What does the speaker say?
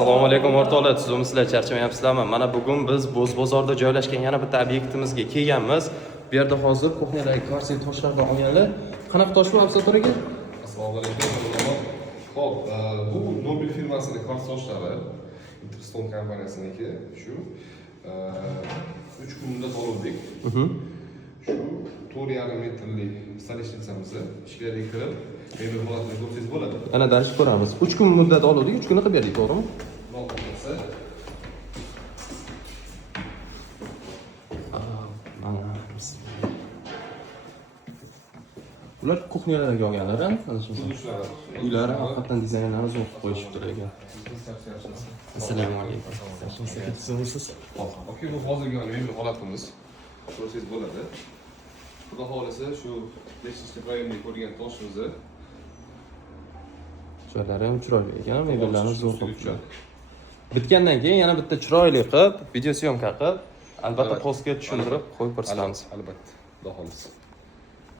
Assalomu alaykum o'rtoqlar, sizlar charchamayapsizlarmi? Mana bugun biz Bo'zbozorda joylashgan yana bitta obyektimizga kelganmiz. Bu yerda hozir kuxnyadagi karsiy toshlardan olganlar. Qanaqa tosh bu Absattor aka? Assalomu alaykum. Xo'p, bu Nobel firmasining karsiy toshlari, Interstone kompaniyasiniki. Shu 3 kun muddat oldik. Shu 4,5 metrlik stolishnicamizni ichkariga kirib, mebel holatini ko'rsangiz bo'ladi. Ana dash ko'ramiz. 3 kun muddat oldik, 3 kunda qilib berdik, to'g'rimi? Bo'lmasa ular kuxnyalarga olganlar, ana shu. Uylari haqiqatan dizaynlari zo'r qilib qo'yishibdi ekan. Assalomu alaykum. Yaxshimisiz? Okey, bu hozirgi mebel holatimiz. Ko'rsangiz bo'ladi. Xudo xolasa shu 5-chi rayonda ko'rgan toshimizni Joylari ham chiroyli ekan, mebellarni zo'r qilib. Bitgandan keyin yana bitta chiroyli qilib, video syomka qilib, albatta postga tushuntirib qo'yib ko'rsatamiz. Albatta. Xudo xolasa.